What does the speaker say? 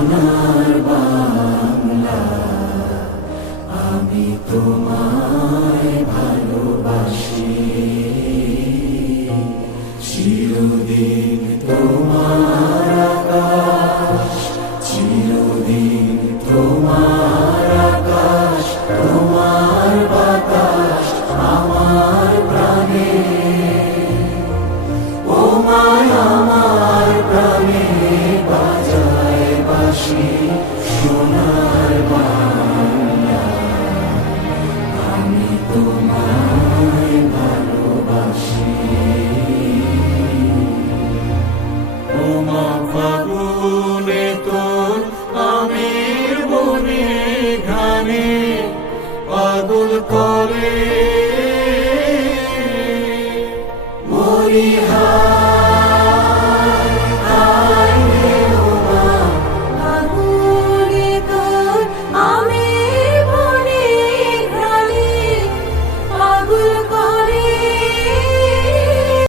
সোনার বাংলা, আমি তোমায় ভালোবাসি। চিরদিন তোমার আকাশ, চিরদিন তোমার আকাশ, তোমার বাতাস আমার প্রাণে। ও মায় আমার প্রাণে বাজায় বাঁশি সোনার বাংলা, আমি তোমায় ভালোবাসি। ও মা ফাগুনে তোর আমের বনে ঘানে পাগল করে মরিহা।